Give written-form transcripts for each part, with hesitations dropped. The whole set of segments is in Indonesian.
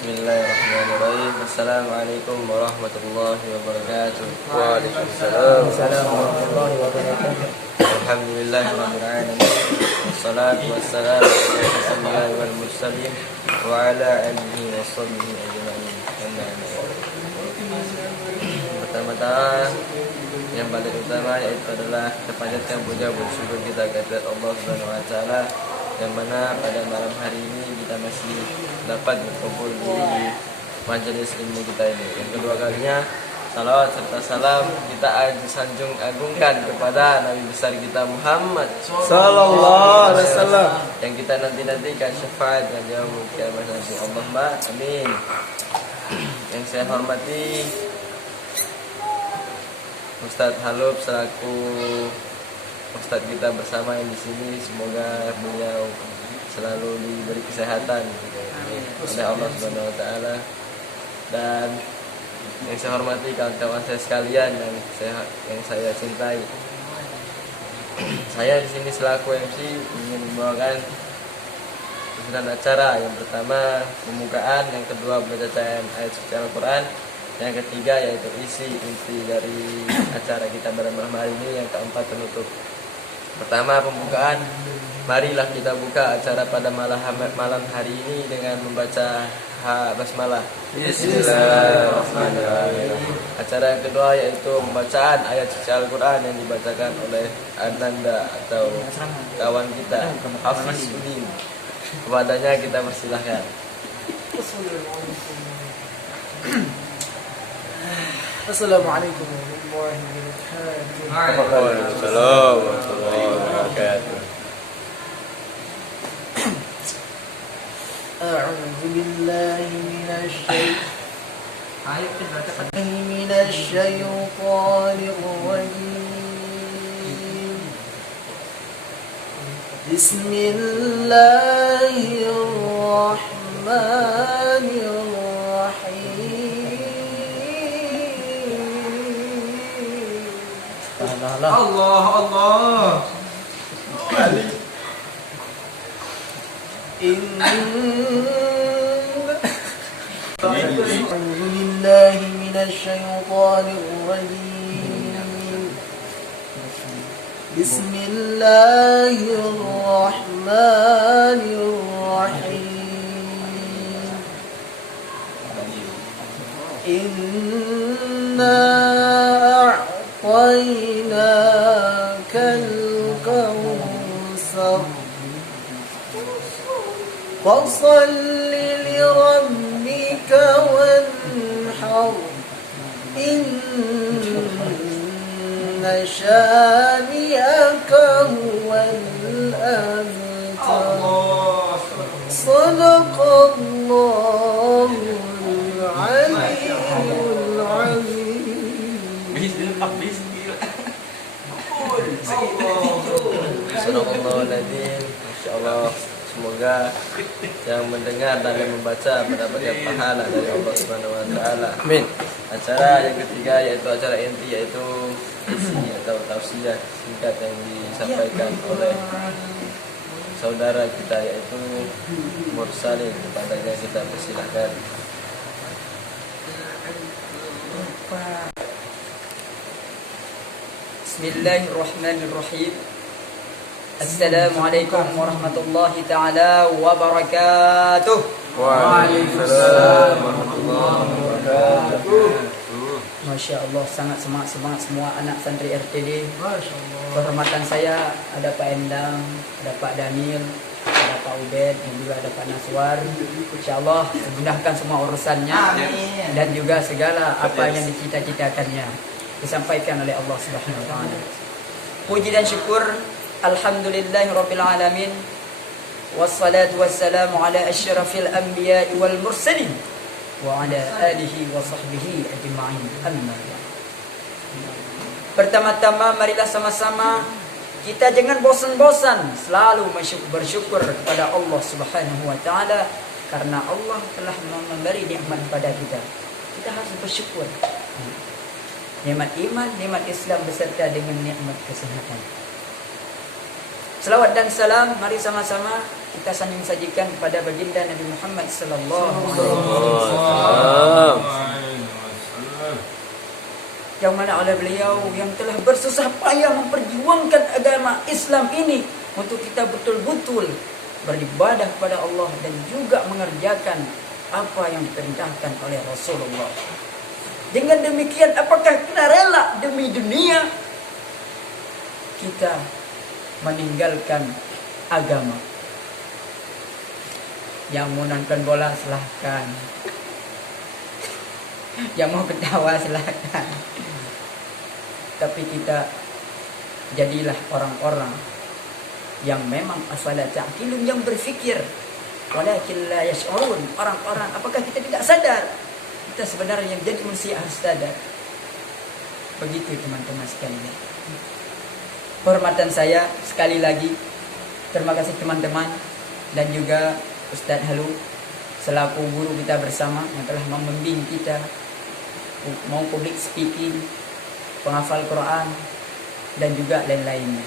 Bismillahirrahmanirrahim. Assalamualaikum warahmatullahi wabarakatuh. Waalaikumsalam warahmatullahi wabarakatuh. Alhamdulillahirabbil alamin. Wassalatu wassalamu ala asyrofil wal mursalin wa ala alihi washabbihi ajmain. Pertama-tama yang paling utama yaitu adalah kita panjatkan puja bersyukur kita kepada Allah Subhanahu wa taala, yang mana pada malam hari ini kita masih dapat berkumpul di majelis ilmu kita ini. Yang kedua kalinya, salawat serta salam kita sanjung agungkan kepada Nabi besar kita Muhammad Sallallahu Alaihi Wasallam, yang kita nantikan syafaat dan jauh kiamat nanti. Allahumma amin. Yang saya hormati Ustadz Halub selaku Ustadz kita bersama yang di sini, semoga beliau selalu diberi kesehatan oleh Allah Subhanahu wa taala. Dan yang saya hormati kawan-kawan saya sekalian yang saya cintai. Saya di sini selaku MC ingin membawakan susunan acara. Yang pertama pembukaan, yang kedua pembacaan ayat suci Al-Qur'an, yang ketiga yaitu isi inti dari acara kita pada malam hari ini, yang keempat penutup. Pertama pembukaan, marilah kita buka acara pada malam hari ini dengan membaca basmalah. Bismillahirrahmanirrahim. Acara yang kedua yaitu pembacaan ayat suci Al-Qur'an yang dibacakan oleh Ananda atau kawan kita Hafiz Udin. Kepadanya kita persilahkan. Assalamualaikum warahmatullahi wabarakatuh. Waalaikumsalam warahmatullahi wabarakatuh. A'udzu billahi minasyaitonir rajim. Bismillahirrahmanirrahim. Allah Allah. A'udzu billahi minasyaitonir rajim. Bismillahirrahmanirrahim. Inna a'tainakal kautsar fasholli lirabbika wanhar inna syani'aka huwal abtar. Sadaqallahul aliyyul azim. Bismillahirrahmanirrahim. Insyaallah semoga yang mendengar dan yang membaca mendapatkan pahala dari Allah Subhanahu wa taala. Amin. Acara yang ketiga yaitu acara inti, yaitu isi atau tausiah singkat yang disampaikan oleh saudara kita yaitu Mursalin. Kepadanya kita persilahkan. Bismillahirrahmanirrahim. Assalamualaikum warahmatullahi ta'ala wabarakatuh. Waalaikumsalam warahmatullahi wabarakatuh. Masya Allah, sangat semangat semua anak santri RTD. Masya Allah. Kehormatan saya ada Pak Endang, ada Pak Daniel, ada Pak Ubed, dan juga ada Pak Naswar. Insya Allah dimudahkan semua urusannya. Amin. Dan juga segala apa yang dicita-citakannya disampaikan oleh Allah Subhanahu wa taala. Puji dan syukur alhamdulillahirabbil alamin. Wassalatu wassalamu ala asyrafil anbiya'i wal mursalin wa ala alihi wa sahbihi ajma'in. Amma ba'd. Pertama-tama marilah sama-sama kita jangan bosan-bosan selalu bersyukur kepada Allah Subhanahu wa taala, karena Allah telah memberi nikmat pada kita. Kita harus bersyukur. Nikmat iman, nikmat Islam beserta dengan nikmat kesehatan. Selawat dan salam mari sama-sama kita saling sajikan kepada baginda Nabi Muhammad sallallahu alaihi wasallam. Yang mana oleh beliau yang telah bersusah payah memperjuangkan agama Islam ini untuk kita betul-betul beribadah kepada Allah dan juga mengerjakan apa yang diperintahkan oleh Rasulullah. Dengan demikian, apakah kita rela demi dunia kita meninggalkan agama? Yang mau nonton bola silahkan, yang mau ketawa silahkan, tapi kita jadilah orang-orang yang memang asala ta'qilun, yang berfikir walakin la yash'urun. Orang-orang, apakah kita tidak sadar kita sebenarnya yang jadi manusia harus sadar. Begitu teman-teman sekalian. Hormatan saya sekali lagi, terima kasih teman-teman dan juga Ustadz Halu selaku guru kita bersama yang telah membimbing kita mau public speaking, penghafal Quran dan juga lain-lainnya.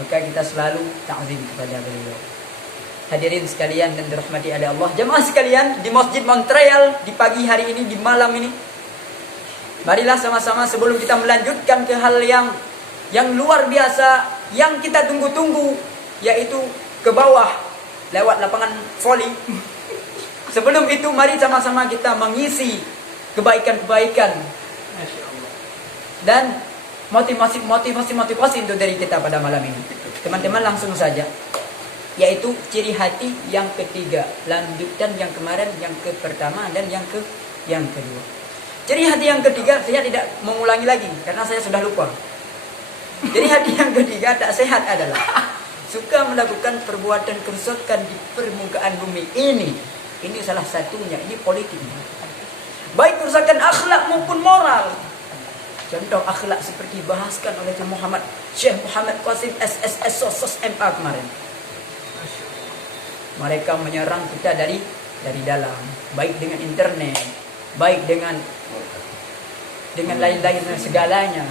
Maka kita selalu ta'zim kepada beliau. Hadirin sekalian dan dirahmati oleh Allah, jemaah sekalian di Masjid Montreal di pagi hari ini, di malam ini, marilah sama-sama sebelum kita melanjutkan ke hal yang luar biasa yang kita tunggu-tunggu, yaitu ke bawah lewat lapangan voli. Sebelum itu mari sama-sama kita mengisi kebaikan-kebaikan dan motivasi itu dari kita pada malam ini. Teman-teman langsung saja, yaitu ciri hati yang ketiga, lanjutan yang kemarin, yang pertama dan yang kedua. Ciri hati yang ketiga saya tidak mengulangi lagi karena saya sudah lupa. Ciri hati yang ketiga tak sehat adalah suka melakukan perbuatan kerusakan di permukaan bumi ini. Ini salah satunya, ini politiknya. Baik kerusakan akhlak maupun moral. Contoh akhlak seperti bahaskan oleh Syekh Muhammad Qasim SSS Sos MA kemarin. Mereka menyerang kita dari dalam, baik dengan internet, baik dengan lain-lain segalanya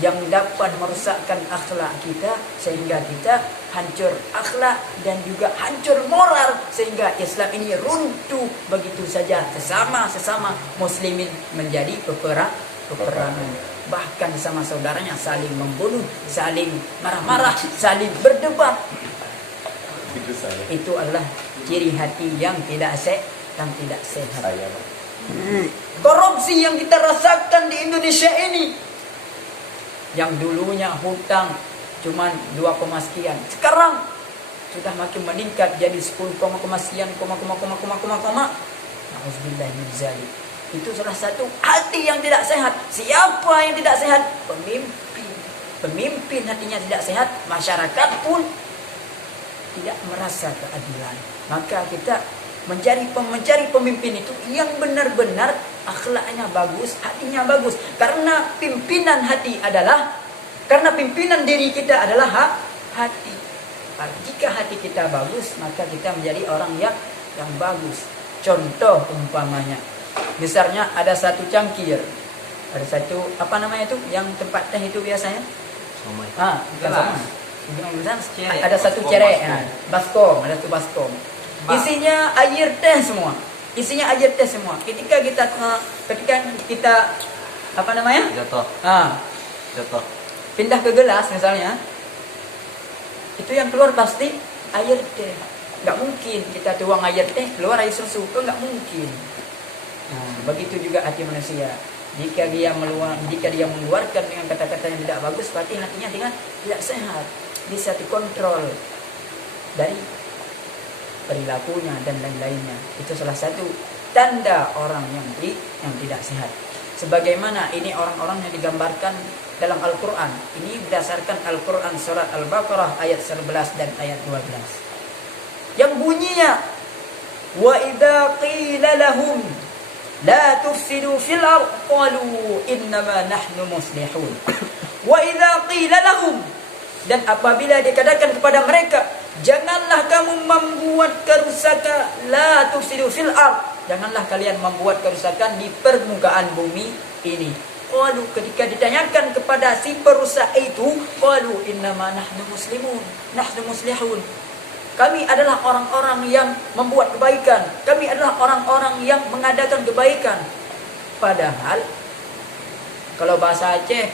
yang dapat merusakkan akhlak kita sehingga kita hancur akhlak dan juga hancur moral, sehingga Islam ini runtuh begitu saja. Sesama muslimin menjadi peperangan, bahkan sama saudaranya saling membunuh, saling marah-marah, saling berdebat. Itu adalah ciri hati yang tidak sehat. Korupsi yang kita rasakan di Indonesia ini, yang dulunya hutang cuman 2, sekian, sekarang sudah makin meningkat jadi 10, sekian, Nauzubillah min dzalik. Itu salah satu hati yang tidak sehat. Siapa yang tidak sehat? Pemimpin hatinya tidak sehat, masyarakat pun tidak merasa keadilan. Maka kita mencari pemimpin itu yang benar-benar akhlaknya bagus, hatinya bagus. Karena pimpinan diri kita adalah hati. Jika hati kita bagus, maka kita menjadi orang yang bagus. Contoh umpamanya, misalnya ada satu cangkir, ada satu itu yang tempat teh itu biasanya. Ada satu cerek, baskom, ada satu baskom. Isinya air teh semua. Ketika kita jatuh. Pindah ke gelas misalnya, itu yang keluar pasti air teh. Nggak mungkin kita tuang air teh keluar air susu, itu nggak mungkin. Begitu juga hati manusia. Jika dia mengeluarkan dengan kata-kata yang tidak bagus, berarti hatinya tidak sehat. Bisa dikontrol dari perilakunya dan lain-lainnya. Itu salah satu tanda orang yang tidak sehat. Sebagaimana ini orang-orang yang digambarkan dalam Al-Quran. Ini berdasarkan Al-Quran surat Al-Baqarah ayat 11 dan ayat 12. Yang bunyinya, wa idza qila lahum la tufsidu fil ardh qalu innama nahnu muslihun. Wa idza qila lahum, dan apabila dikatakan kepada mereka, janganlah kamu membuat kerusakan, la tufsidu fil ardh, janganlah kalian membuat kerusakan di permukaan bumi ini. Qalu, ketika ditanyakan kepada si perusak itu, qalu innama nahnu muslimun, nahnu muslihun. Kami adalah orang-orang yang membuat kebaikan. Kami adalah orang-orang yang mengadakan kebaikan. Padahal kalau bahasa Aceh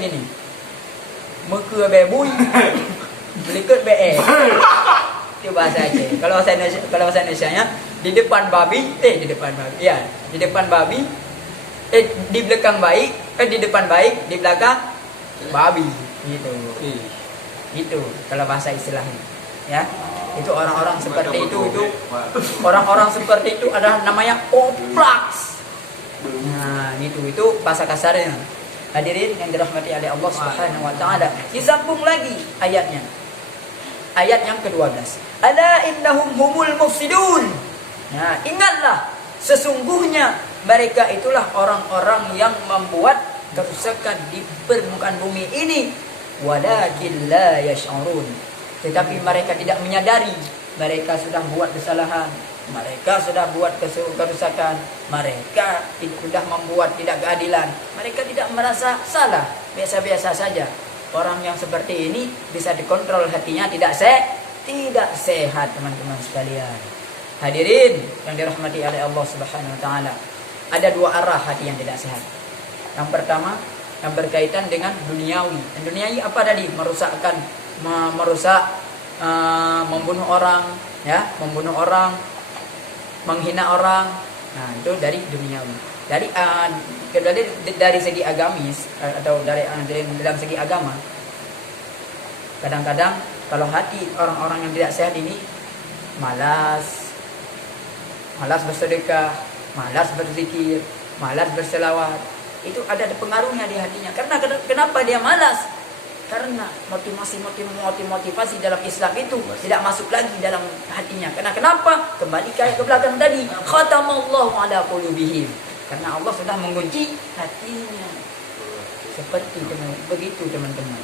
gini. Muka bebui, belikut be. Itu bahasa Aceh. Kalau bahasa Indonesia-nya di depan babi, di depan babi, di belakang baik, di depan baik, di belakang babi, gitu. Itu kalau bahasa istilahnya, ya. Itu orang-orang seperti itu orang-orang seperti itu adalah namanya oplaks. Nah, itu bahasa kasarnya. Hadirin yang dirahmati oleh Allah Subhanahu wa taala. Disambung lagi ayatnya. Ayat yang ke-12. Ala innahum humul mufsidun. Nah, ingatlah sesungguhnya mereka itulah orang-orang yang membuat kerusakan di permukaan bumi ini. Walakin la yash'urun. Tetapi mereka tidak menyadari mereka sudah buat kesalahan. Mereka sudah buat kerusakan. Mereka sudah membuat tidak keadilan. Mereka tidak merasa salah. Biasa-biasa saja. Orang yang seperti ini bisa dikontrol hatinya tidak sehat, teman-teman sekalian. Hadirin yang dirahmati oleh Allah Subhanahu wa taala. Ada dua arah hati yang tidak sehat. Yang pertama yang berkaitan dengan duniawi. Dan duniawi apa tadi? Merusak, membunuh orang, ya, menghina orang. Nah, itu dari duniawi. Dari segi agamis atau dalam segi agama, kadang-kadang kalau hati orang-orang yang tidak sehat ini malas bersedekah, malas berzikir, malas berselawat, itu ada pengaruhnya di hatinya. Karena kenapa dia malas? Karena motivasi dalam Islam itu tidak masuk lagi dalam hatinya. Karena kenapa? Kembali ke belakang tadi. Khatamallahu ala qulubihim. Karena Allah sudah mengunci hatinya. Seperti begitu teman-teman.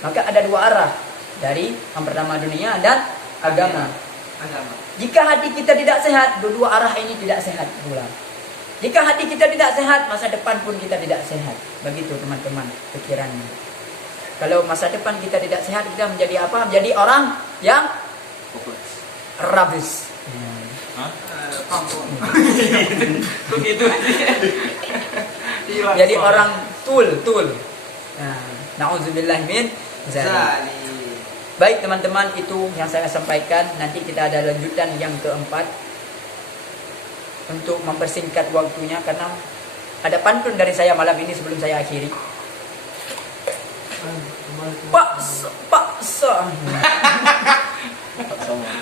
Maka ada dua arah. Dari yang pertama dunia dan agama. Jika hati kita tidak sehat, dua arah ini tidak sehat pula. Jika hati kita tidak sehat, masa depan pun kita tidak sehat. Begitu teman-teman pikirannya. Kalau masa depan kita tidak sehat, kita menjadi apa? Menjadi orang yang rabis. Jadi orang tul. Na'udzubillah min zalik. Baik teman-teman, itu yang saya sampaikan. Nanti kita ada lanjutan yang keempat untuk mempersingkat waktunya, karena ada pantun dari saya malam ini sebelum saya akhiri. Pak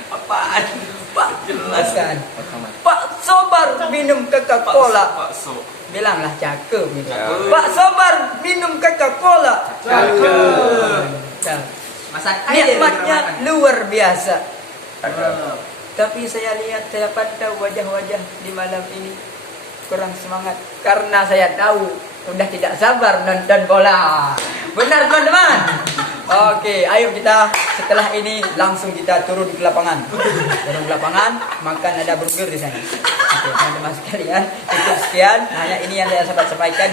apaan? Pak jelaskan. Pak Sobar minum Coca-Cola. Bilanglah cakep gitu. Pak Sobar minum Coca-Cola. Cakep. Nikmatnya luar biasa. Tapi saya pantau wajah-wajah di malam ini kurang semangat, karena saya tahu sudah tidak sabar nonton bola. Benar teman-teman? Oke, ayo kita setelah ini langsung kita turun ke lapangan. Makan ada burger di sana. Oke, teman-teman sekalian, cukup sekian. Hanya ini yang saya sampaikan.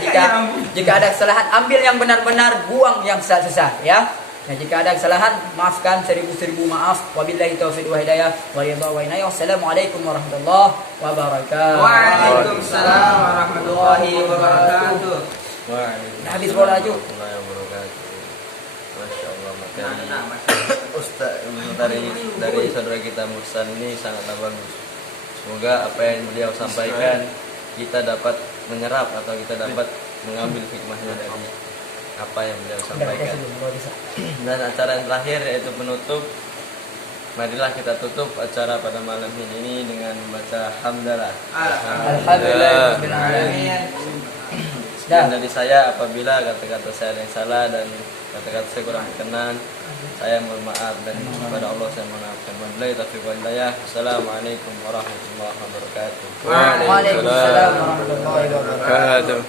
Jika ada kesalahan, ambil yang benar-benar, buang yang sesat-sesat, ya. Nah, jika ada kesalahan, maafkan seribu maaf. Wabillahi taufiq wa hidayah. Wassalamualaikum warahmatullahi wabarakatuh. Waalaikumsalam warahmatullahi wabarakatuh. Habis bola aja. Masya Allah, Ustaz dari saudara kita Mursan ini sangatlah bagus. Semoga apa yang beliau sampaikan kita dapat menyerap atau kita dapat mengambil hikmahnya dari apa yang beliau sampaikan. Dan acara yang terakhir yaitu penutup. Marilah kita tutup acara pada malam ini dengan membaca hamdalah. Alhamdulillah. Dan dari saya, apabila kata-kata saya ada yang salah dan kata-kata saya kurang berkenan, saya mohon maaf, dan kepada Allah saya mohon maafkan. Wabillahi taufiq wal hidayah. Assalamualaikum warahmatullahi wabarakatuh. Waalaikumsalam warahmatullahi wabarakatuh.